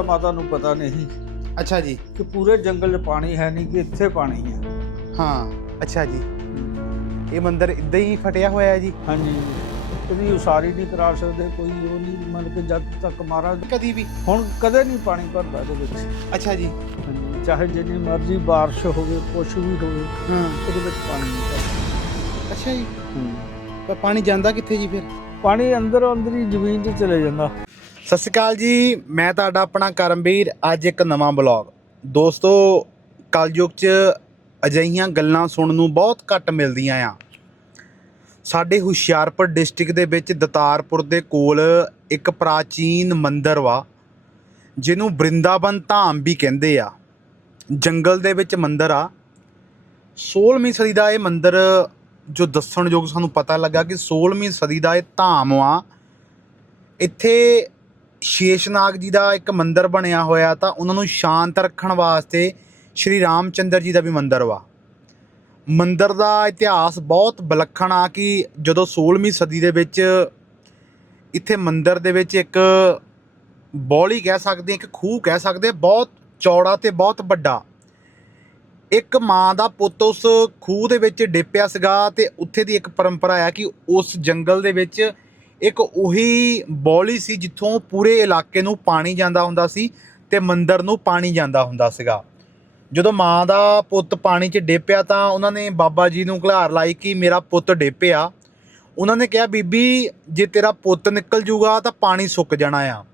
ਤਾਂ ਮਾਤਾ ਨੂੰ ਪਤਾ ਨਹੀਂ ਅੱਛਾ ਜੀ। ਕਿ ਪੂਰੇ ਜੰਗਲ 'ਚ ਪਾਣੀ ਹੈ ਨਹੀਂ ਕਿ ਇੱਥੇ ਪਾਣੀ ਹੈ। ਹਾਂ ਅੱਛਾ ਜੀ। ਇਹ ਮੰਦਿਰ ਇਦਾਂ ਹੀ ਫਟਿਆ ਹੋਇਆ ਹੈ ਜੀ? ਹਾਂਜੀ। ਕਦੀ ਉਸਾਰੀ ਨਹੀਂ ਕਰਾ ਸਕਦੇ ਕੋਈ ਉਹ ਨਹੀਂ ਮੰਨ ਕੇ ਜਦ ਤੱਕ ਮਹਾਰਾਜ ਕਦੀ ਵੀ। ਹੁਣ ਕਦੇ ਨਹੀਂ ਪਾਣੀ ਭਰਦਾ ਇਹਦੇ ਵਿੱਚ। ਅੱਛਾ ਜੀ। ਹਾਂਜੀ, ਚਾਹੇ ਜਿੰਨੀ ਮਰਜ਼ੀ ਬਾਰਿਸ਼ ਹੋਵੇ ਕੁਛ ਵੀ ਹੋਵੇ ਹਾਂ। ਇਹਦੇ ਵਿੱਚ ਪਾਣੀ ਨਹੀਂ ਭਰਦਾ। ਅੱਛਾ ਜੀ। ਹੂੰ। ਪਰ ਪਾਣੀ ਜਾਂਦਾ ਕਿੱਥੇ ਜੀ ਫਿਰ? ਪਾਣੀ ਅੰਦਰ ਅੰਦਰ ਹੀ ਜ਼ਮੀਨ 'ਚ ਚਲੇ ਜਾਂਦਾ। ਸਤਿ ਸ਼੍ਰੀ ਅਕਾਲ ਜੀ, ਮੈਂ ਤੁਹਾਡਾ ਆਪਣਾ ਕਰਮਵੀਰ, ਅੱਜ ਇੱਕ ਨਵਾਂ ਬਲੌਗ। ਦੋਸਤੋ, ਕਲਯੁਗ 'ਚ ਅਜਿਹੀਆਂ ਗੱਲਾਂ ਸੁਣਨ ਨੂੰ ਬਹੁਤ ਘੱਟ ਮਿਲਦੀਆਂ ਆ। ਸਾਡੇ ਹੁਸ਼ਿਆਰਪੁਰ ਡਿਸਟ੍ਰਿਕਟ ਦੇ ਵਿੱਚ ਦਤਾਰਪੁਰ ਦੇ ਕੋਲ ਇੱਕ ਪ੍ਰਾਚੀਨ ਮੰਦਿਰ ਵਾ, ਜਿਹਨੂੰ ਬ੍ਰਿੰਦਾਵਨ ਧਾਮ ਵੀ ਕਹਿੰਦੇ ਆ। ਜੰਗਲ ਦੇ ਵਿੱਚ ਮੰਦਿਰ ਆ। 16ਵੀਂ ਸਦੀ ਦਾ ਇਹ ਮੰਦਿਰ, ਜੋ ਦੱਸਣਯੋਗ ਸਾਨੂੰ ਪਤਾ ਲੱਗਾ ਕਿ 16ਵੀਂ ਸਦੀ ਦਾ ਇਹ ਧਾਮ ਆ ਇੱਥੇ ਸ਼ੇਸ਼ਨਾਗ ਜੀ ਦਾ ਇੱਕ ਮੰਦਿਰ ਬਣਿਆ ਹੋਇਆ ਤਾਂ ਉਹਨਾਂ ਨੂੰ ਸ਼ਾਂਤ ਰੱਖਣ ਵਾਸਤੇ ਸ਼੍ਰੀ ਰਾਮਚੰਦਰ ਜੀ ਦਾ ਵੀ ਮੰਦਿਰ ਵਾ। ਮੰਦਿਰ ਦਾ ਇਤਿਹਾਸ ਬਹੁਤ ਵਿਲੱਖਣ ਆ ਕਿ ਜਦੋਂ 16ਵੀਂ ਸਦੀ ਦੇ ਵਿੱਚ ਇੱਥੇ ਮੰਦਿਰ ਦੇ ਵਿੱਚ ਇੱਕ ਬੌਲੀ ਕਹਿ ਸਕਦੇ, ਇੱਕ ਖੂਹ ਕਹਿ ਸਕਦੇ, ਬਹੁਤ ਚੌੜਾ ਤੇ ਬਹੁਤ ਵੱਡਾ। ਇੱਕ ਮਾਂ ਦਾ ਪੁੱਤ ਉਸ ਖੂਹ ਦੇ ਵਿੱਚ ਡਿੱਪਿਆ ਸੀਗਾ ਤੇ ਉੱਥੇ ਦੀ ਇੱਕ ਪਰੰਪਰਾ ਆ ਕਿ ਉਸ ਜੰਗਲ ਦੇ ਵਿੱਚ ਇੱਕ ਉਹੀ ਬੌਲੀ ਸੀ ਜਿੱਥੋਂ ਪੂਰੇ ਇਲਾਕੇ ਨੂੰ ਪਾਣੀ ਜਾਂਦਾ ਹੁੰਦਾ ਸੀ ਤੇ ਮੰਦਰ ਨੂੰ ਪਾਣੀ ਜਾਂਦਾ ਹੁੰਦਾ ਸੀਗਾ। ਜਦੋਂ ਮਾਂ ਦਾ ਪੁੱਤ ਪਾਣੀ 'ਚ ਡਿੱਪਿਆ ਤਾਂ ਉਹਨਾਂ ਨੇ ਬਾਬਾ ਜੀ ਨੂੰ ਘਲਾਰ ਲਾਈ ਕਿ ਮੇਰਾ ਪੁੱਤ ਡੇਪਿਆ। ਉਹਨਾਂ ਨੇ ਕਿਹਾ, ਬੀਬੀ, ਜੇ ਤੇਰਾ ਪੁੱਤ ਨਿਕਲ ਜੂਗਾ ਤਾਂ ਪਾਣੀ ਸੁੱਕ ਜਾਣਾ ਆ।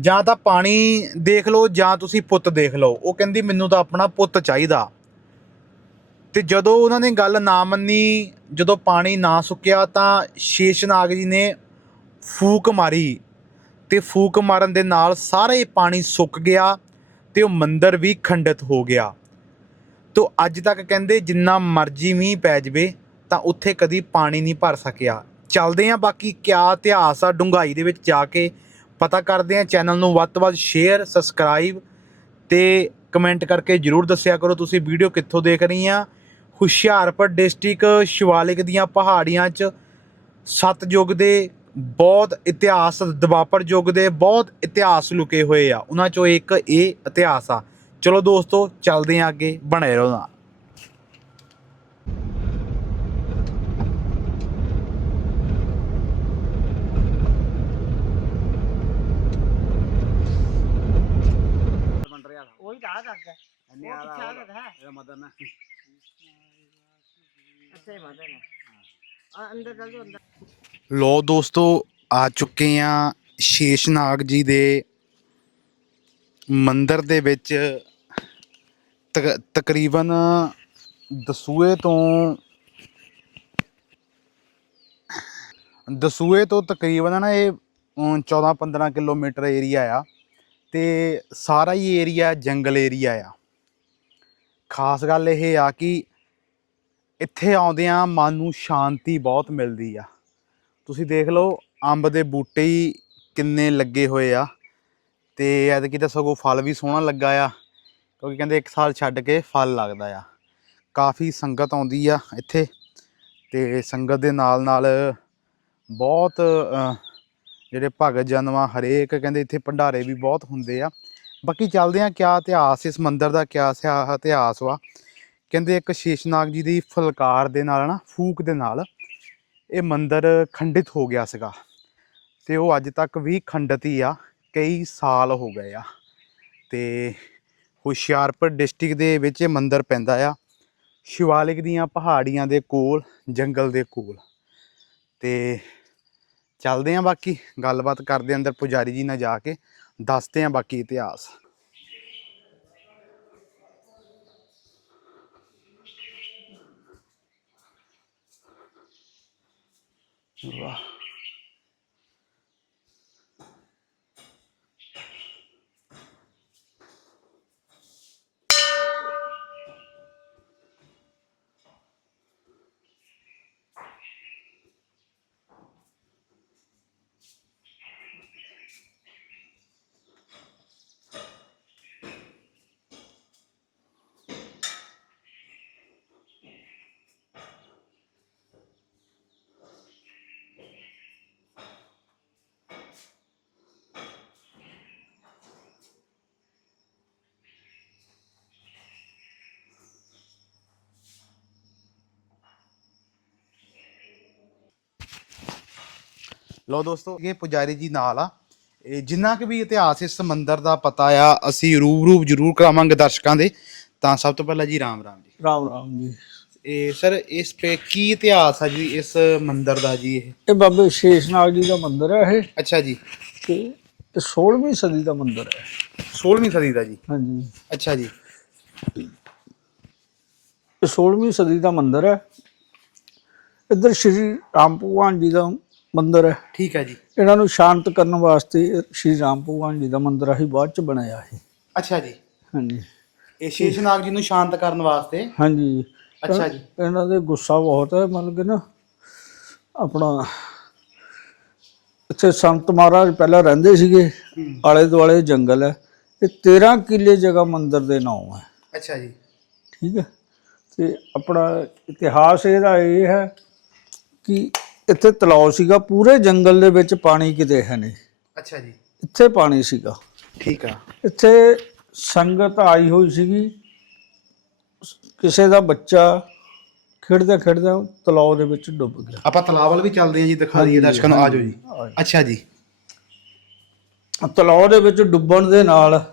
ਜਾਂ ਤਾਂ ਪਾਣੀ ਦੇਖ ਲਓ ਜਾਂ ਤੁਸੀਂ ਪੁੱਤ ਦੇਖ ਲਓ। ਉਹ ਕਹਿੰਦੀ, ਮੈਨੂੰ ਤਾਂ ਆਪਣਾ ਪੁੱਤ ਚਾਹੀਦਾ। ਤੇ ਜਦੋਂ ਉਹਨਾਂ ਨੇ ਗੱਲ ਨਾ ਮੰਨੀ, ਜਦੋਂ ਪਾਣੀ ਨਾ ਸੁੱਕਿਆ, ਤਾਂ ਸ਼ੇਸ਼ਨਾਗ ਜੀ ਨੇ ਫੂਕ ਮਾਰੀ ਤੇ ਫੂਕ ਮਾਰਨ ਦੇ ਨਾਲ ਸਾਰੇ ਪਾਣੀ ਸੁੱਕ ਗਿਆ ਤੇ ਉਹ ਮੰਦਿਰ ਵੀ ਖੰਡਿਤ ਹੋ ਗਿਆ। ਤੋ ਅੱਜ ਤੱਕ ਕਹਿੰਦੇ ਜਿੰਨਾ ਮਰਜ਼ੀ ਮੀਂਹ ਪੈ ਜਵੇ, ਤਾਂ ਉੱਥੇ ਕਦੀ ਪਾਣੀ ਨਹੀਂ ਭਰ ਸਕਿਆ। ਚੱਲਦੇ ਆਂ ਬਾਕੀ ਕਿਆ ਇਤਿਹਾਸ ਆ ਡੁੰਗਾਈ ਦੇ ਵਿੱਚ ਜਾ ਕੇ। ਪਤਾ ਕਰਦੇ ਆਂ ਚੈਨਲ ਨੂੰ ਵੱਧ ਤੋਂ ਵੱਧ ਸ਼ੇਅਰ ਸਬਸਕ੍ਰਾਈਬ ਤੇ ਕਮੈਂਟ ਕਰਕੇ ਜਰੂਰ ਦੱਸਿਆ ਕਰੋ ਤੁਸੀਂ ਵੀਡੀਓ ਕਿੱਥੋਂ ਦੇਖ ਰਹੀ ਆ ਹੁਸ਼ਿਆਰਪੁਰ ਡਿਸਟ੍ਰਿਕਟ ਸ਼ਿਵਾਲਿਕ ਦੀਆਂ ਪਹਾੜੀਆਂ 'ਚ ਸਤਜੁਗ ਦੇ ਬਹੁਤ ਇਤਿਹਾਸ ਦਵਾਪਰ ਯੁੱਗ ਦੇ ਬਹੁਤ ਇਤਿਹਾਸ ਲੁਕੇ ਹੋਏ ਆ। ਉਹਨਾਂ 'ਚੋਂ ਇੱਕ ਇਹ ਇਤਿਹਾਸ ਆ। ਚਲੋ ਦੋਸਤੋ ਚੱਲਦੇ ਆਂ ਅੱਗੇ ਬਣੇ ਰਹੋ ਨਾਲ। ਉਹੀ ਕਹਾ ਕਰਦਾ। ਉਹ ਹੈ। ਇਹਦਾ ਮਦਦ ਨਾ ਅੱਛਾ ਹੀ ਮਦਨ ਹੈ ਅੰਦਰ ਚੱਲ ਜਾਓ ਅੰਦਰ ਲੋ ਦੋਸਤੋ, ਆ ਚੁੱਕੇ ਆ ਸ਼ੇਸ਼ਨਾਗ ਜੀ ਦੇ ਮੰਦਿਰ ਦੇ ਵਿੱਚ। ਤਕ- ਤਕਰੀਬਨ ਦਸੂਏ ਤੋਂ ਦਸੂਏ ਤੋਂ ਤਕਰੀਬਨ ਨਾ ਇਹ 14 15 ਕਿਲੋਮੀਟਰ ਏਰੀਆ ਆ ਤੇ ਸਾਰਾ ਹੀ ਏਰੀਆ ਜੰਗਲ ਏਰੀਆ ਆ। ਖਾਸ ਗੱਲ ਇਹ ਆ ਕਿ ਇੱਥੇ ਆਉਂਦਿਆਂ ਮਨ ਨੂੰ ਸ਼ਾਂਤੀ ਬਹੁਤ ਮਿਲਦੀ ਆ। ਤੁਸੀਂ ਦੇਖ ਲਓ, ਅੰਬ ਦੇ ਬੂਟੇ ਹੀ ਕਿੰਨੇ ਲੱਗੇ ਹੋਏ ਆ ਤੇ ਐਤਕੀ ਤਾਂ ਸਗੋਂ ਫਲ ਵੀ ਸੋਹਣਾ ਲੱਗਾ ਆ, ਕਿਉਂਕਿ ਕਹਿੰਦੇ ਇੱਕ ਸਾਲ ਛੱਡ ਕੇ ਫਲ ਲੱਗਦਾ ਆ। ਕਾਫੀ ਸੰਗਤ ਆਉਂਦੀ ਆ ਇੱਥੇ ਤੇ ਸੰਗਤ ਦੇ ਨਾਲ ਨਾਲ ਬਹੁਤ ਜਿਹੜੇ ਭਗਤ ਜਨਵਾ ਹਰੇਕ ਕਹਿੰਦੇ ਇੱਥੇ ਭੰਡਾਰੇ ਵੀ ਬਹੁਤ ਹੁੰਦੇ ਆ। ਬਾਕੀ ਚੱਲਦੇ ਆ, ਕਿਆ ਇਤਿਹਾਸ, ਇਸ ਮੰਦਿਰ ਦਾ ਕਿਆ ਸਿਆ ਇਤਿਹਾਸ ਵਾ। ਕਹਿੰਦੇ ਇੱਕ ਸ਼ੇਸ਼ਨਾਗ ਜੀ ਦੀ ਫਲਕਾਰ ਦੇ ਨਾਲ ਨਾ, ਫੂਕ ਦੇ ਨਾਲ ਇਹ ਮੰਦਿਰ ਖੰਡਿਤ ਹੋ ਗਿਆ ਸੀਗਾ। ਤੇ ਉਹ ਅੱਜ ਤੱਕ ਵੀ ਖੰਡਿਤ ਹੀ ਆ, ਕਈ ਸਾਲ ਹੋ ਗਏ ਆ। ਤੇ ਹੁਸ਼ਿਆਰਪੁਰ ਡਿਸਟ੍ਰਿਕਟ ਦੇ ਵਿੱਚ ਇਹ ਮੰਦਿਰ ਪੈਂਦਾ ਆ, ਸ਼ਿਵਾਲਿਕ ਦੀਆਂ ਪਹਾੜੀਆਂ ਦੇ ਕੋਲ, ਜੰਗਲ ਦੇ ਕੋਲ। ਤੇ ਚੱਲਦੇ ਆ ਬਾਕੀ, ਗੱਲਬਾਤ ਕਰਦੇ ਅੰਦਰ ਪੁਜਾਰੀ ਜੀ ਨਾਲ ਜਾ ਕੇ, ਦੱਸਦੇ ਆ ਬਾਕੀ ਇਤਿਹਾਸ। 是吧？ਲੋ ਦੋਸਤੋ ਇਹ ਪੁਜਾਰੀ ਜੀ ਨਾਲ ਆ। ਇਹ ਜਿੰਨਾ ਕਿ ਵੀ ਇਤਿਹਾਸ ਇਸ ਮੰਦਿਰ ਦਾ ਪਤਾ ਆ ਅਸੀਂ ਰੂਬਰੂ ਜ਼ਰੂਰ ਕਰਾਵਾਂਗੇ ਦਰਸ਼ਕਾਂ ਦੇ। ਤਾਂ ਸਭ ਤੋਂ ਪਹਿਲਾਂ ਜੀ ਰਾਮ ਰਾਮ ਜੀ। ਰਾਮ ਰਾਮ ਜੀ। ਇਹ ਸਰ ਇਸ ਪੇ ਕੀ ਇਤਿਹਾਸ ਆ ਜੀ ਇਸ ਮੰਦਿਰ ਦਾ ਜੀ ਇਹ? ਇਹ ਬਾਬੇ ਸ਼ੇਸ਼ਨਾਗ ਜੀ ਦਾ ਮੰਦਿਰ ਹੈ ਇਹ। ਅੱਛਾ ਜੀ। ਤੇ ਇਹ 16ਵੀਂ ਸਦੀ ਦਾ ਮੰਦਿਰ ਹੈ। 16ਵੀਂ ਸਦੀ ਦਾ ਜੀ? ਹਾਂਜੀ। ਅੱਛਾ ਜੀ। ਇਹ 16ਵੀਂ ਸਦੀ ਦਾ ਮੰਦਿਰ ਹੈ। ਇੱਧਰ ਸ਼੍ਰੀ ਰਾਮ ਭਗਵਾਨ ਜੀ ਦਾ ਮੰਦਿਰ ਹੈ। ਠੀਕ ਹੈ ਜੀ। ਇਹਨਾਂ ਨੂੰ ਸ਼ਾਂਤ ਕਰਨ ਵਾਸਤੇ ਸ਼੍ਰੀ ਰਾਮ ਭਗਵਾਨ ਜੀ ਦਾ ਮੰਦਿਰ ਅਸੀਂ ਬਾਅਦ ਚ ਬਣਾਇਆ ਹੈ ਅੱਛਾ ਜੀ। ਹਾਂਜੀ। ਇਹ ਸ਼ੇਸ਼ਨਾਗ ਜੀ ਨੂੰ ਸ਼ਾਂਤ ਕਰਨ ਵਾਸਤੇ? ਹਾਂਜੀ। ਅੱਛਾ ਜੀ। ਇਹਨਾਂ ਦੇ ਗੁੱਸਾ ਬਹੁਤ ਹੈ ਮਤਲਬ ਕਿ ਨਾ ਆਪਣਾ ਇੱਥੇ ਸੰਤ ਮਹਾਰਾਜ ਪਹਿਲਾਂ ਰਹਿੰਦੇ ਸੀਗੇ। ਆਲੇ ਦੁਆਲੇ ਜੰਗਲ ਹੈ। ਇਹ 13 ਕਿੱਲੇ ਜਗ੍ਹਾ ਮੰਦਿਰ ਦੇ ਨਾਮ ਹੈ। ਅੱਛਾ ਜੀ। ਠੀਕ ਹੈ। ਤੇ ਆਪਣਾ ਇਤਿਹਾਸ ਇਹਦਾ ਇਹ ਹੈ ਕਿ ਇੱਥੇ ਤਲਾਅ ਸੀਗਾ ਪੂਰੇ ਜੰਗਲ ਦੇ ਵਿੱਚ ਪਾਣੀ ਕਿਤੇ ਹੈ ਨਹੀਂ। ਅੱਛਾ ਜੀ। ਇੱਥੇ ਪਾਣੀ ਸੀਗਾ। ਠੀਕ ਆ। ਇੱਥੇ ਸੰਗਤ ਆਈ ਹੋਈ ਸੀਗੀ। ਕਿਸੇ ਦਾ ਬੱਚਾ ਖੇਡਦਾ ਖੇਡਦਾ ਤਲਾਅ ਦੇ ਵਿੱਚ ਡੁੱਬ ਗਿਆ। ਆਪਾਂ ਤਲਾਬ ਵੱਲ ਵੀ ਚੱਲਦੇ ਹਾਂ ਜੀ ਦਿਖਾ ਦਈਏ ਦਰਸ਼ਕਾਂ ਨੂੰ ਆਜੋ ਜੀ। ਅੱਛਾ ਜੀ। ਤਲਾਅ ਦੇ ਵਿੱਚ ਡੁੱਬਣ ਦੇ ਨਾਲ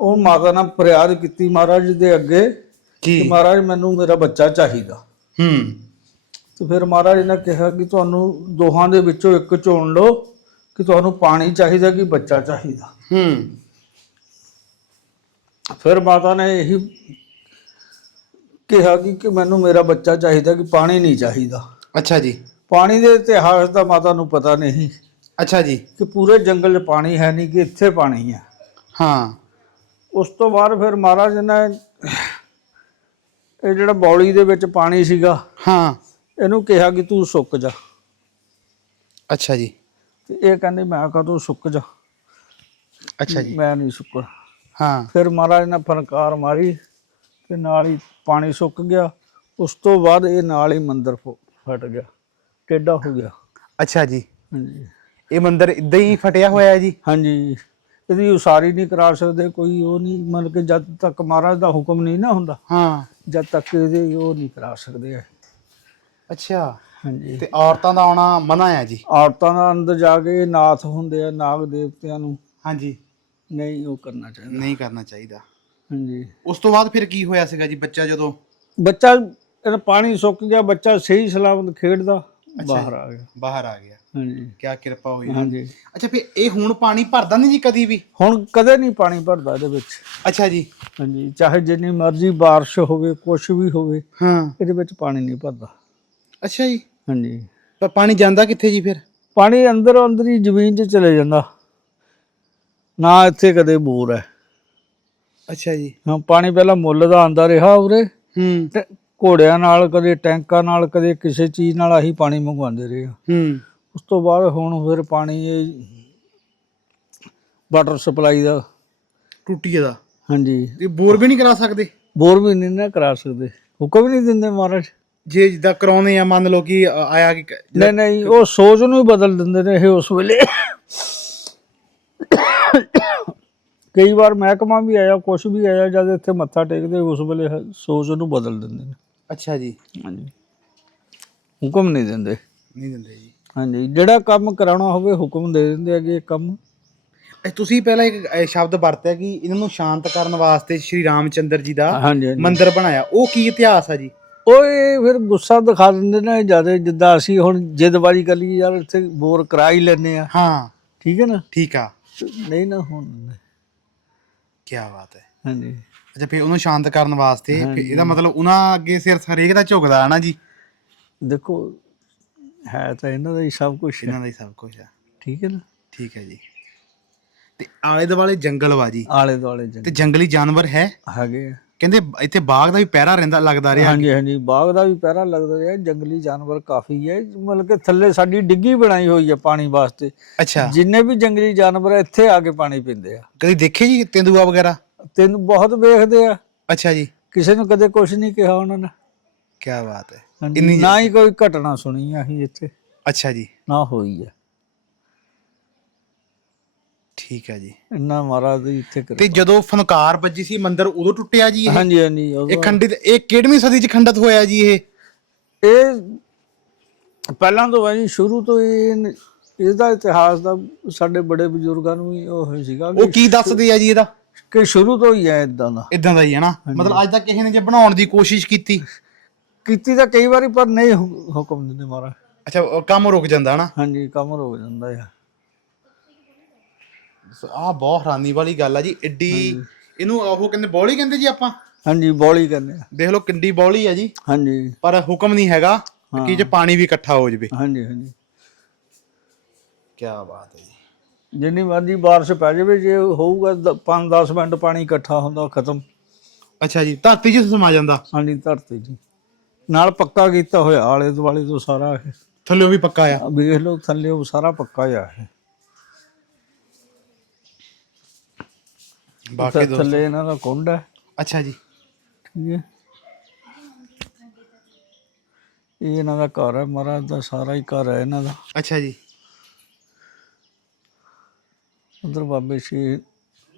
ਉਹ ਮਾਤਾ ਨਾਲ ਫਰਿਆਦ ਕੀਤੀ ਮਹਾਰਾਜ ਦੇ ਅੱਗੇ ਕੀ ਮਹਾਰਾਜ ਮੈਨੂੰ ਮੇਰਾ ਬੱਚਾ ਚਾਹੀਦਾ। ਹੂੰ। ਤੇ ਫਿਰ ਮਹਾਰਾਜ ਨੇ ਕਿਹਾ ਕਿ ਤੁਹਾਨੂੰ ਦੋਹਾਂ ਦੇ ਵਿੱਚੋਂ ਇੱਕ ਚੁਣ ਲਓ ਕਿ ਤੁਹਾਨੂੰ ਪਾਣੀ ਚਾਹੀਦਾ ਕਿ ਬੱਚਾ ਚਾਹੀਦਾ। ਹੂੰ। ਫਿਰ ਮਾਤਾ ਨੇ ਇਹੀ ਕਿਹਾ ਕਿ ਕਿ ਮੈਨੂੰ ਮੇਰਾ ਬੱਚਾ ਚਾਹੀਦਾ ਕਿ ਪਾਣੀ ਨਹੀਂ ਚਾਹੀਦਾ। ਅੱਛਾ ਜੀ। ਪਾਣੀ ਦੇ ਇਤਿਹਾਸ ਦਾ ਮਾਤਾ ਨੂੰ ਪਤਾ ਨਹੀਂ। ਅੱਛਾ ਜੀ। ਕਿ ਪੂਰੇ ਜੰਗਲ 'ਚ ਪਾਣੀ ਹੈ ਨਹੀਂ ਕਿ ਇੱਥੇ ਪਾਣੀ ਹੈ। ਹਾਂ। ਉਸ ਤੋਂ ਬਾਅਦ ਫਿਰ ਮਹਾਰਾਜ ਨੇ ਇਹ ਜਿਹੜਾ ਬੌਲੀ ਦੇ ਵਿੱਚ ਪਾਣੀ ਸੀਗਾ ਹਾਂ। ਇਹਨੂੰ ਕਿਹਾ ਕਿ ਤੂੰ ਸੁੱਕ ਜਾ। ਅੱਛਾ ਜੀ। ਤੇ ਇਹ ਕਹਿੰਦੇ ਮੈਂ ਕਦੋਂ ਸੁੱਕ ਜਾ? ਅੱਛਾ ਜੀ। ਮੈਂ ਨਹੀਂ ਸੁੱਕਾ ਹਾਂ। ਫਿਰ ਮਹਾਰਾਜ ਨੇ ਫਨਕਾਰ ਮਾਰੀ ਤੇ ਨਾਲ ਹੀ ਪਾਣੀ ਸੁੱਕ ਗਿਆ। ਉਸ ਤੋਂ ਬਾਅਦ ਇਹ ਨਾਲ ਹੀ ਮੰਦਿਰ ਫਟ ਗਿਆ। ਟੇਢਾ ਹੋ ਗਿਆ। ਅੱਛਾ ਜੀ। ਹਾਂਜੀ। ਇਹ ਮੰਦਿਰ ਇਦਾਂ ਹੀ ਫਟਿਆ ਹੋਇਆ ਹੈ ਜੀ? ਹਾਂਜੀ। ਇਹਦੀ ਉਸਾਰੀ ਨਹੀਂ ਕਰਾ ਸਕਦੇ। ਕੋਈ ਉਹ ਨਹੀਂ ਮਤਲਬ ਕਿ ਜਦ ਤੱਕ ਮਹਾਰਾਜ ਦਾ ਹੁਕਮ ਨਹੀਂ ਨਾ ਹੁੰਦਾ ਹਾਂ। ਜਦ ਤੱਕ ਇਹਦੇ ਉਹ ਨਹੀਂ ਕਰਾ ਸਕਦੇ। ਅੱਛਾ। ਹਾਂਜੀ। ਤੇ ਔਰਤਾਂ ਦਾ ਆਉਣਾ ਮਨਾ ਹੈ ਜੀ? ਔਰਤਾਂ ਦਾ ਅੰਦਰ ਜਾ ਕੇ ਨਾਥ ਹੁੰਦੇ ਆ ਨਾਗ ਦੇਵਤਿਆਂ ਨੂੰ। ਹਾਂਜੀ। ਨਹੀਂ ਉਹ ਕਰਨਾ ਚਾਹੀਦਾ। ਨਹੀਂ ਕਰਨਾ ਚਾਹੀਦਾ। ਹਾਂਜੀ। ਉਸ ਤੋਂ ਬਾਅਦ ਫਿਰ ਕੀ ਹੋਇਆ ਸੀਗਾ ਜੀ ਬੱਚਾ ਜਦੋਂ? ਬੱਚਾ ਇਹਦਾ ਪਾਣੀ ਸੁੱਕ ਗਿਆ ਬੱਚਾ ਸਹੀ ਸਲਾਮਤ ਖੇਡਦਾ ਬਾਹਰ ਆ ਗਿਆ। ਬਾਹਰ ਆ ਗਿਆ। ਹਾਂਜੀ। ਕੀ ਕਿਰਪਾ ਹੋਈ। ਹਾਂਜੀ। ਅੱਛਾ ਫਿਰ ਇਹ ਹੁਣ ਪਾਣੀ ਭਰਦਾ ਨਹੀਂ ਜੀ ਕਦੀ ਵੀ? ਹੁਣ ਕਦੇ ਨਹੀਂ ਪਾਣੀ ਭਰਦਾ ਇਹਦੇ ਵਿੱਚ। ਅੱਛਾ ਜੀ। ਹਾਂਜੀ। ਚਾਹੇ ਜਿੰਨੀ ਮਰਜ਼ੀ ਬਾਰਿਸ਼ ਹੋਵੇ ਕੁਛ ਵੀ ਹੋਵੇ ਹਾਂ। ਇਹਦੇ ਵਿੱਚ ਪਾਣੀ ਨਹੀਂ ਭਰਦਾ। ਅੱਛਾ ਜੀ। ਹਾਂਜੀ। ਪਰ ਪਾਣੀ ਜਾਂਦਾ ਕਿੱਥੇ ਜੀ ਫਿਰ? ਪਾਣੀ ਅੰਦਰ ਅੰਦਰ ਹੀ ਜ਼ਮੀਨ 'ਚ ਚਲੇ ਜਾਂਦਾ। ਨਾ ਇੱਥੇ ਕਦੇ ਬੋਰ ਹੈ। ਅੱਛਾ ਜੀ। ਹਾਂ ਪਾਣੀ ਪਹਿਲਾਂ ਮੁੱਲ ਦਾ ਆਂਦਾ ਰਿਹਾ ਉਰੇ। ਹੂੰ। ਤੇ ਘੋੜਿਆਂ ਨਾਲ ਕਦੇ ਟੈਂਕਾਂ ਨਾਲ ਕਦੇ ਕਿਸੇ ਚੀਜ਼ ਨਾਲ ਆਹੀ ਪਾਣੀ ਮੰਗਵਾਉਂਦੇ ਰਹੇ। ਹੂੰ। ਉਸ ਤੋਂ ਬਾਅਦ ਹੁਣ ਫਿਰ ਪਾਣੀ ਇਹ ਵਾਟਰ ਸਪਲਾਈ ਦਾ। ਟੁੱਟੀ ਦਾ ਹਾਂਜੀ। ਤੇ ਬੋਰ ਵੀ ਨਹੀਂ ਕਰਾ ਸਕਦੇ? ਬੋਰ ਵੀ ਨਹੀਂ ਨਾ ਕਰਾ ਸਕਦੇ। ਹੁਕਮ ਨਹੀਂ ਦਿੰਦੇ ਮਹਾਰਾਜ। ਜੇ ਜਿੱਦਾਂ ਕਰਾਉਨੇ ਆ ਮੰਨ ਲਓ ਕਿ ਆਇਆ ਕਿ ਨਹੀਂ ਨਹੀਂ ਉਹ ਸੋਚ ਨੂੰ ਹੀ ਬਦਲ ਦਿੰਦੇ ਨੇ ਇਹ ਉਸ ਵੇਲੇ। ਕਈ ਵਾਰ ਮਹਿਕਮਾ ਵੀ ਆਇਆ ਕੁਛ ਵੀ ਆਇਆ ਜਦ ਇੱਥੇ ਮੱਥਾ ਟੇਕਦੇ ਉਸ ਵੇਲੇ ਸੋਚ ਨੂੰ ਬਦਲ ਦਿੰਦੇ ਨੇ। ਅੱਛਾ ਜੀ। ਹਾਂਜੀ। ਹੁਕਮ ਨਹੀਂ ਦਿੰਦੇ। ਨਹੀਂ ਦਿੰਦੇ ਜੀ। ਹਾਂਜੀ ਜਿਹੜਾ ਕੰਮ ਕਰਾਉਣਾ ਹੋਵੇ ਹੁਕਮ ਦੇ ਦਿੰਦੇ ਇਹ ਕੰਮ। ਇਹ ਤੁਸੀਂ ਪਹਿਲਾਂ ਇੱਕ ਸ਼ਬਦ ਵਰਤਿਆ ਕਿ ਇਹਨਾਂ ਨੂੰ ਸ਼ਾਂਤ ਕਰਨ ਵਾਸਤੇ ਸ਼੍ਰੀ ਰਾਮਚੰਦਰ ਜੀ ਦਾ ਮੰਦਿਰ ਬਣਾਇਆ। ਉਹ ਕੀ ਇਤਿਹਾਸ ਆ ਜੀ? ਉਹ ਇਹ ਫਿਰ ਗੁੱਸਾ ਦਿਖਾ ਦਿੰਦੇ ਨੇ ਜ਼ਿਆਦਾ ਜਿੱਦਾਂ ਅਸੀਂ ਹੁਣ ਜਿੱਦਬਾਜੀ ਕਰ ਲਈ ਯਾਰ ਇੱਥੇ ਬੋਰ ਕਰਾ ਹੀ ਲੈਨੇ ਆ। ਹਾਂ। ਠੀਕ ਹੈ ਨਾ? ਠੀਕ ਆ। ਨਹੀਂ ਨਾ ਹੁਣ ਕੀ ਬਾਤ ਹੈ। ਹਾਂਜੀ। ਅੱਛਾ ਫਿਰ ਉਹਨੂੰ ਸ਼ਾਂਤ ਕਰਨ ਵਾਸਤੇ ਫਿਰ ਇਹਦਾ ਮਤਲਬ ਉਹਨਾਂ ਅੱਗੇ ਸਿਰ ਹਰੇਕ ਦਾ ਝੁਕਦਾ ਹੈ ਨਾ ਜੀ? ਦੇਖੋ ਹੈ ਤਾਂ ਇਹਨਾਂ ਦਾ ਹੀ ਸਭ ਕੁਝ ਇਹਨਾਂ ਦਾ ਹੀ ਸਭ ਕੁਝ ਆ ਠੀਕ ਹੈ ਨਾ? ਠੀਕ ਹੈ ਜੀ। ਤੇ ਆਲੇ ਦੁਆਲੇ ਜੰਗਲ ਵਾ ਜੀ? ਆਲੇ ਦੁਆਲੇ ਜੰਗਲ। ਤੇ ਜੰਗਲੀ ਜਾਨਵਰ ਹੈ? ਹੈਗੇ ਆ। ਕਹਿੰਦੇ ਇੱਥੇ ਬਾਗ ਦਾ ਵੀ ਪਹਿਰਾ ਰਹਿੰਦਾ ਲੱਗਦਾ ਰਿਹਾ। ਹਾਂਜੀ ਹਾਂਜੀ ਬਾਗ ਦਾ ਵੀ ਪਹਿਰਾ ਲੱਗਦਾ ਰਿਹਾ। ਜੰਗਲੀ ਜਾਨਵਰ ਕਾਫੀ ਹੈ। ਮਤਲਬ ਕਿ ਥੱਲੇ ਸਾਡੀ ਡਿੱਗੀ ਬਣਾਈ ਹੋਈ ਹੈ ਪਾਣੀ ਵਾਸਤੇ। ਅੱਛਾ। ਜਿੰਨੇ ਵੀ ਜੰਗਲੀ ਜਾਨਵਰ ਆ, ਇੱਥੇ ਆ ਕੇ ਪਾਣੀ ਪੀਂਦੇ ਆ। ਕਦੀ ਦੇਖੇ ਜੀ ਤੇਂਦੂਆ ਵਗੈਰਾ? ਤੈਨੂੰ ਬਹੁਤ ਵੇਖਦੇ ਆ। ਅੱਛਾ ਜੀ। ਕਿਸੇ ਨੂੰ ਕਦੇ ਕੁਝ ਨਹੀਂ ਕਿਹਾ ਉਹਨਾਂ ਨੇ। ਕੀ ਬਾਤ ਹੈ। ਨਾ ਹੀ ਕੋਈ ਘਟਨਾ ਸੁਣੀ ਆ ਅਸੀਂ ਇੱਥੇ। ਅੱਛਾ ਜੀ। ਨਾ ਹੋਈ ਹੈ ਠੀਕ ਹੈ ਜੀ। ਇੰਨਾ ਮਹਾਰਾਜ ਦੀ ਇੱਥੇ ਕਰ ਤੇ ਜਦੋਂ ਫਨਕਾਰ ਵੱਜੀ ਸੀ ਮੰਦਿਰ ਉਦੋਂ ਟੁੱਟਿਆ ਜੀ ਇਹ? ਹਾਂਜੀ ਹਾਂਜੀ ਉਦੋਂ- ਇਹ ਖੰਡਿਤ ਇਹ ਕਿਹੜਵੀਂ ਸਦੀ ਚ ਖੰਡਿਤ ਹੋਇਆ ਜੀ ਇਹ? ਇਹ ਪਹਿਲਾਂ ਤੋਂ ਹੈ ਜੀ ਸ਼ੁਰੂ ਤੋਂ ਹੀ ਇਹਦਾ ਇਤਿਹਾਸ ਦਾ ਸਾਡੇ ਬੜੇ ਬਜ਼ੁਰਗਾਂ ਨੂੰ ਵੀ ਉਹ ਸੀਗਾ ਉਹ ਕੀ ਦੱਸਦੇ ਆ ਜੀ ਇਹਦਾ? ਕਿ ਸ਼ੁਰੂ ਤੋਂ ਹੀ ਹੈ ਇਦਾਂ ਦਾ। ਇਦਾਂ ਦਾ ਹੀ ਹੈ ਨਾ? ਮਤਲਬ ਅੱਜ ਤੱਕ ਕਿਸੇ ਨੇ ਜੇ ਬਣਾਉਣ ਦੀ ਕੋਸ਼ਿਸ਼ ਕੀਤੀ? ਕੀਤੀ ਤਾਂ ਕਈ ਵਾਰੀ ਪਰ ਨਹੀਂ ਹੁ- ਹੁਕਮ ਦਿੰਦੇ ਮਹਾਰਾਜ। ਅੱਛਾ ਉਹ ਕੰਮ ਰੁਕ ਜਾਂਦਾ ਨਾ? ਹਾਂਜੀ ਕੰਮ ਰੁਕ ਜਾਂਦਾ ਹੈ ਆ ਬਹੁਤ ਹੈਰਾਨੀ ਵਾਲੀ ਗੱਲ ਆ ਜੀ ਏਡੀ ਇਹਨੂੰ ਉਹ ਕਹਿੰਦੇ ਬੌਲੀ ਕਹਿੰਦੇ ਜੀ ਆਪਾਂ? ਹਾਂਜੀ ਬੋਲੀ ਕਹਿੰਦੇ ਆ। ਦੇਖ ਲਓ ਕਿੰਡੀ ਬੌਲੀ ਆ ਜੀ। ਹਾਂਜੀ। ਪਰ ਹੁਕਮ ਨਹੀਂ ਹੈਗਾ ਕਿ ਜੇ ਪਾਣੀ ਵੀ ਇਕੱਠਾ ਹੋ ਜਵੇ। ਹਾਂਜੀ ਹਾਂਜੀ। ਕੀ ਬਾਤ ਹੈ ਜੀ। ਜਿੰਨੀ ਮਰਜ਼ੀ ਬਾਰਿਸ਼ ਪੈ ਜਾਵੇ ਜੇ ਹੋਊਗਾ 5-10 ਮਿੰਟ ਪਾਣੀ ਇਕੱਠਾ ਹੁੰਦਾ ਖਤਮ। ਅੱਛਾ ਜੀ ਧਰਤੀ 'ਚ ਸਮਾ ਜਾਂਦਾ? ਹਾਂਜੀ ਧਰਤੀ ਜੀ। ਨਾਲ ਪੱਕਾ ਕੀਤਾ ਹੋਇਆ ਆਲੇ ਦੁਆਲੇ ਤੋਂ ਸਾਰਾ ਇਹ। ਥੱਲੇ ਵੀ ਪੱਕਾ ਆ। ਵੇਖ ਲਓ ਥੱਲੇ ਉਹ ਸਾਰਾ ਪੱਕਾ ਆ ਇਹ। ਬਾਕੀ ਦੋ ਥੱਲੇ ਇਹਨਾਂ ਦਾ ਕੁੰਡ ਹੈ। ਅੱਛਾ ਜੀ। ਠੀਕ ਹੈ। ਇਹ ਇਹਨਾਂ ਦਾ ਘਰ ਹੈ ਮਹਾਰਾਜ ਦਾ ਸਾਰਾ ਹੀ ਘਰ ਹੈ ਇਹਨਾਂ ਦਾ। ਅੱਛਾ ਜੀ। ਉਧਰ ਬਾਬੇ ਸ਼੍ਰੀ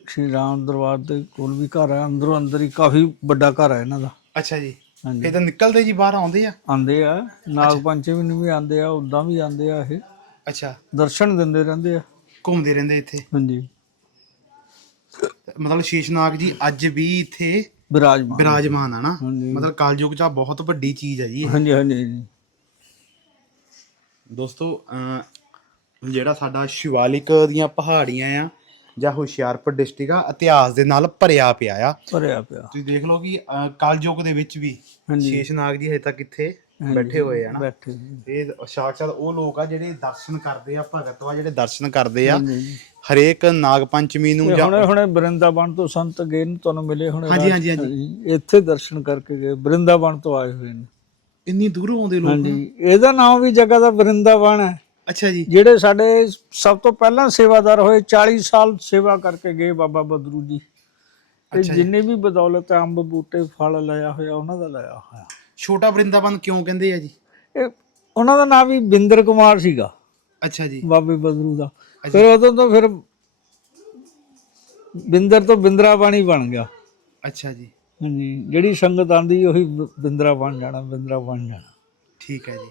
ਸ਼੍ਰੀ ਰਾਮ ਦਰਬਾਰ ਦੇ ਕੋਲ ਵੀ ਘਰ ਹੈ। ਅੰਦਰੋਂ ਅੰਦਰ ਹੀ ਕਾਫੀ ਵੱਡਾ ਘਰ ਹੈ ਇਹਨਾਂ ਦਾ। ਅੱਛਾ ਜੀ। ਹਾਂਜੀ। ਇਹ ਤਾਂ ਨਿਕਲਦੇ ਜੀ ਬਾਹਰ ਆਉਂਦੇ ਆ? ਆਂਦੇ ਆ। ਨਾਗ ਪੰਚਮੀ ਨੂੰ ਵੀ ਆਂਦੇ ਆ ਉਦਾਂ ਵੀ ਆਂਦੇ ਆ ਇਹ। ਅੱਛਾ। ਦਰਸ਼ਨ ਦਿੰਦੇ ਰਹਿੰਦੇ ਆ। ਘੁੰਮਦੇ ਰਹਿੰਦੇ ਇੱਥੇ। ਹਾਂਜੀ। ਮਤਲਬ ਸ਼ੀਸ਼ਨਾਗ ਜੀ ਅੱਜ ਵੀ ਇੱਥੇ ਵਿਰਾਜਮਾਨ ਬਿਰਾਜਮਾਨ ਆ ਨਾ। ਹਾਂਜੀ। ਮਤਲਬ ਕਲਯੁਗ 'ਚ ਬਹੁਤ ਵੱਡੀ ਚੀਜ਼ ਹੈ ਜੀ ਇਹ। ਹਾਂਜੀ ਹਾਂਜੀ ਹਾਂਜੀ। ਦੋਸਤੋ ਅਮ ਜਿਹੜਾ ਸਾਡਾ ਸ਼ਿਵਾਲਿਕ ਦੀਆਂ ਪਹਾੜੀਆਂ ਆ ਜਾਂ ਹੁਸ਼ਿਆਰਪੁਰ ਡਿਸਟ੍ਰਿਕਟ ਆ ਇਤਿਹਾਸ ਦੇ ਨਾਲ ਭਰਿਆ ਪਿਆ ਆ। ਭਰਿਆ ਪਿਆ। ਤੁਸੀਂ ਦੇਖ ਲਓ ਕਿ ਅ, ਕਲਯੁਗ ਦੇ ਵਿੱਚ ਵੀ ਹਾਂਜੀ। ਸ਼ੇਸ਼ਨਾਗ ਜੀ ਹਜੇ ਤੱਕ ਇੱਥੇ ਬੈਠੇ ਹੋਏ ਆ ਨਾ। ਬੈਠੇ। ਇਹ ਸਾਖਸ਼ਾਤ ਉਹ ਲੋਕ ਆ ਜਿਹੜੇ ਦਰਸ਼ਨ ਕਰਦੇ ਆ ਭਗਤ ਵਾ ਜਿਹੜੇ ਦਰਸ਼ਨ ਕਰਦੇ ਆ। ਹਾਂਜੀ। ਹਰੇਕ ਨਾਗ ਪੰਚਮੀ ਨੂੰ ਜਾਂ ਹੁਣੇ ਹੁਣੇ ਬ੍ਰਿੰਦਾਵਨ ਤੋਂ ਸੰਤ ਗਏ ਨੇ ਤੁਹਾਨੂੰ ਮਿਲੇ ਹੁਣੇ ਹਾਂਜੀ, ਰਾਤ- ਹਾਂਜੀ, ਇੱਥੇ ਦਰਸ਼ਨ ਕਰਕੇ ਗਏ ਬ੍ਰਿੰਦਾਵਨ ਤੋਂ ਆਏ ਹੋਏ ਨੇ। ਇੰਨੀ ਦੂਰੋਂ ਆਉਂਦੇ ਲੋਕ? ਹਾਂਜੀ ਇਹਦਾ ਨਾਮ ਵੀ ਜਗ੍ਹਾ ਦਾ ਬ੍ਰਿੰਦਾਵਨ ਹੈ। ਅੱਛਾ ਜੀ। ਜਿਹੜੇ ਸਾਡੇ ਸਭ ਤੋਂ ਪਹਿਲਾਂ ਸੇਵਾਦਾਰ ਹੋਏ 40 ਸਾਲ ਸੇਵਾ ਕਰਕੇ ਗਏ ਬਾਬਾ ਬਦਰੂ ਜੀ। ਤੇ ਜਿੰਨੇ ਵੀ ਬਦੌਲਤ ਅੰਬ ਬੂਟੇ ਫਲ ਲਿਆ ਹੋਇਆ ਉਹਨਾਂ ਦਾ ਲਿਆ ਹੋਇਆ। ਛੋਟਾ ਬ੍ਰਿੰਦਾਵਨ ਕਿਉਂ ਕਹਿੰਦੇ ਆ ਜੀ? ਇਹ ਉਹਨਾਂ ਦਾ ਨਾਮ ਵੀ ਬਿੰਦਰ ਕੁਮਾਰ ਸੀਗਾ। ਅੱਛਾ ਜੀ। ਬਾਬੇ ਬਦਰੂ ਦਾ। ਫਿਰ ਉਦੋਂ ਤੋਂ ਫਿਰ ਬਿੰਦਰ ਤੋਂ ਬਿੰਦਰਾ ਬਾਣੀ ਬਣ ਗਿਆ। ਅੱਛਾ ਜੀ। ਹਾਂਜੀ ਜਿਹੜੀ ਸੰਗਤ ਆਂਦੀ ਉਹੀ ਬਿੰਦਰਾ ਬਣ ਜਾਣਾ ਬਿੰਦਰਾ ਬਣ ਜਾਣਾ। ਠੀਕ ਹੈ ਜੀ।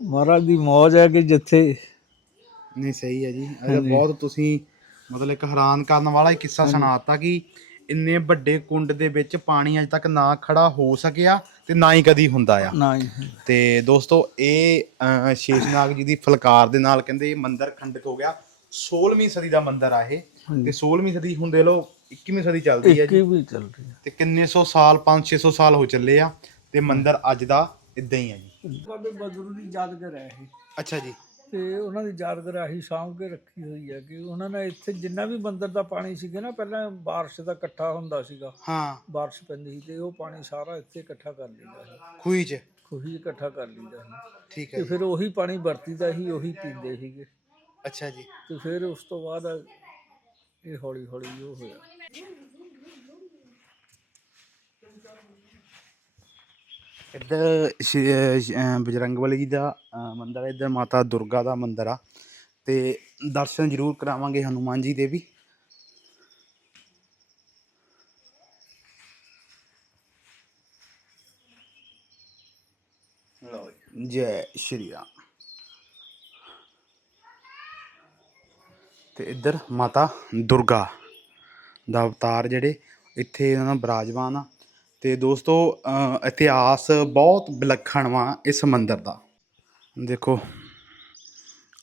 ਮਹਾਰਾਜ ਦੀ ਮੌਜ ਹੈ ਕਿ ਜਿੱਥੇ ਨਹੀਂ ਸਹੀ ਹੈ ਜੀ। ਤਾਂ ਬਹੁਤ ਤੁਸੀਂ ਮਤਲਬ ਇੱਕ ਹੈਰਾਨ ਕਰਨ ਵਾਲਾ ਹੀ ਕਿੱਸਾ ਸੁਣਾਤਾ ਕਿ ਇੰਨੇ ਵੱਡੇ ਕੁੰਡ ਦੇ ਵਿੱਚ ਪਾਣੀ ਅਜੇ ਤੱਕ ਨਾ ਖੜਾ ਹੋ ਸਕਿਆ ਤੇ ਨਾ ਹੀ ਕਦੀ ਹੁੰਦਾ ਆ। ਨਾ ਹੀ ਤੇ ਦੋਸਤੋ ਇਹ ਅਹ, ਸ਼ੇਸ਼ਨਾਗ ਜੀ ਦੀ ਫਲਕਾਰ ਦੇ ਨਾਲ ਕਹਿੰਦੇ ਇਹ ਮੰਦਿਰ ਖੰਡਿਤ ਹੋ ਗਿਆ। 16ਵੀਂ ਸਦੀ ਦਾ ਮੰਦਿਰ ਆ ਇਹ। ਤੇ 16ਵੀਂ ਸਦੀ ਹੁਣ ਦੇ ਲੋ 21ਵੀਂ ਸਦੀ ਚੱਲਦੀ ਹੈ ਜੀ। ਕੀ ਵੀ ਚੱਲ ਰਹੀ ਹੈ ਤੇ ਕਿੰਨੇ ਸੌ ਸਾਲ 5-600 ਸਾਲ ਹੋ ਚੱਲੇ ਆ। ਤੇ ਮੰਦਿਰ ਅੱਜ ਦਾ ਇਦਾਂ ਹੀ ਆ ਜੀ। ਬਾਬੇ ਬਦਰੂ ਦੀ ਯਾਦਗਾਰ ਹੈ ਇਹ। ਅੱਛਾ ਜੀ। ਤੇ ਉਹਨਾਂ ਦੀ ਯਾਦਗਾਰ ਸਾਂਭ ਕੇ ਰੱਖੀ ਹੋਈ ਹੈ ਕਿ ਉਹਨਾਂ ਨੇ ਇੱਥੇ ਜਿੰਨਾ ਵੀ ਮੰਦਰ ਦਾ ਪਾਣੀ ਸੀਗਾ ਨਾ ਪਹਿਲਾਂ ਬਾਰਿਸ਼ ਦਾ ਇਕੱਠਾ ਹੁੰਦਾ ਸੀਗਾ। ਹਾਂ। ਬਾਰਿਸ਼ ਪੈਂਦੀ ਸੀ ਤੇ ਉਹ ਪਾਣੀ ਸਾਰਾ ਇੱਥੇ ਇਕੱਠਾ ਕਰ ਲਈਦਾ ਸੀ। ਖੂਹੀ 'ਚ? ਖੂਹੀ 'ਚ ਇਕੱਠਾ ਕਰ ਲਈਦਾ ਸੀ। ਠੀਕ ਹੈ ਤੇ ਜੀ। ਫਿਰ ਉਹੀ ਪਾਣੀ ਵਰਤੀਦਾ ਸੀ ਉਹੀ ਪੀਂਦੇ ਸੀਗੇ। ਅੱਛਾ ਜੀ। ਤੇ ਫਿਰ ਉਸ ਤੋਂ ਬਾਅਦ ਇਹ ਹੌਲੀ ਹੌਲੀ ਉਹ ਹੋਇਆ। ਇੱਧਰ ਸ਼੍ਰੀ- ਸ਼- ਅਹ ਜੀ ਦਾ ਮੰਦਰ ਹੈ। ਇੱਧਰ ਮਾਤਾ ਦੁਰਗਾ ਦਾ ਮੰਦਰ ਆ। ਅਤੇ ਦਰਸ਼ਨ ਜ਼ਰੂਰ ਕਰਾਵਾਂਗੇ ਹਨੂਮਾਨ ਜੀ ਦੇ ਵੀ। ਜੈ ਸ਼੍ਰੀ ਰਾਮ। ਤੇ ਇੱਧਰ ਮਾਤਾ ਦੁਰਗਾ ਦਾ ਅਵਤਾਰ ਜਿਹੜੇ, ਇੱਥੇ ਉਹਨਾਂ ਦਾ ਬਿਰਾਜਮਾਨ ਆ। ਤੇ ਦੋਸਤੋ ਇਤਿਹਾਸ ਬਹੁਤ ਵਿਲੱਖਣ ਵਾ ਇਸ ਮੰਦਿਰ ਦਾ। ਦੇਖੋ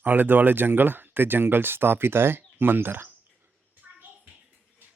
ਆਲੇ ਦੁਆਲੇ ਜੰਗਲ ਤੇ ਜੰਗਲ 'ਚ ਸਥਾਪਿਤ ਹੈ ਮੰਦਿਰ।